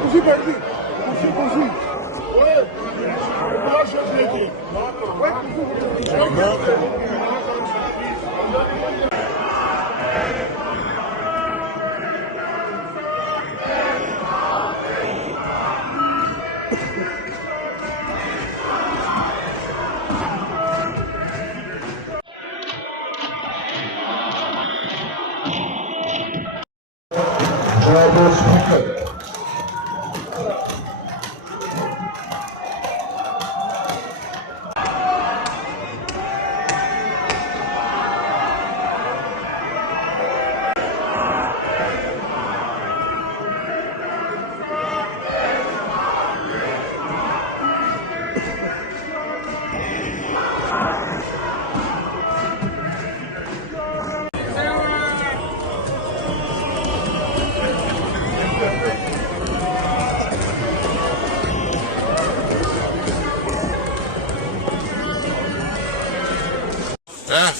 कुर्सी बैठ गई कुर्सी कुर्सी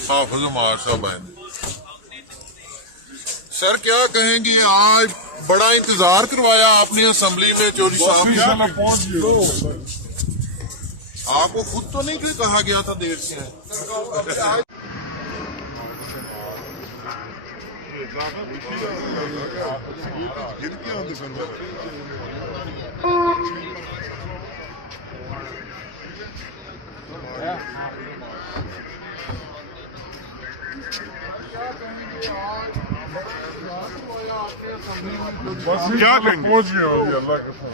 हाफिज उमर साहब हैं। सर क्या कहेंगे, आज बड़ा इंतजार करवाया आपने असेंबली में चौधरी साहब आपको खुद तो नहीं कहा गया था देर से? क्या पहुंच गया अल्लाह के फोन।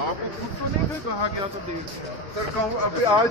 आपको खुद तो नहीं कहा गया था देर से? सर कहूँ अभी आज